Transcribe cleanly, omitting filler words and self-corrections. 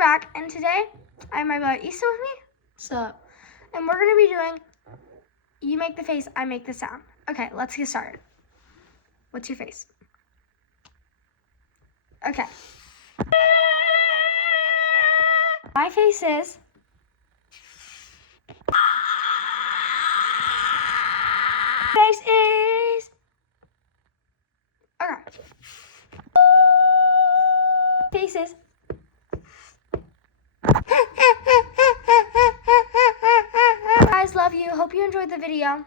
back, and today I have my brother Easton with me. So, and we're gonna be doing you make the face, I make the sound. Okay, let's get started. What's your face? Okay. My face is face is okay. Face is guys, love you. Hope you enjoyed the video.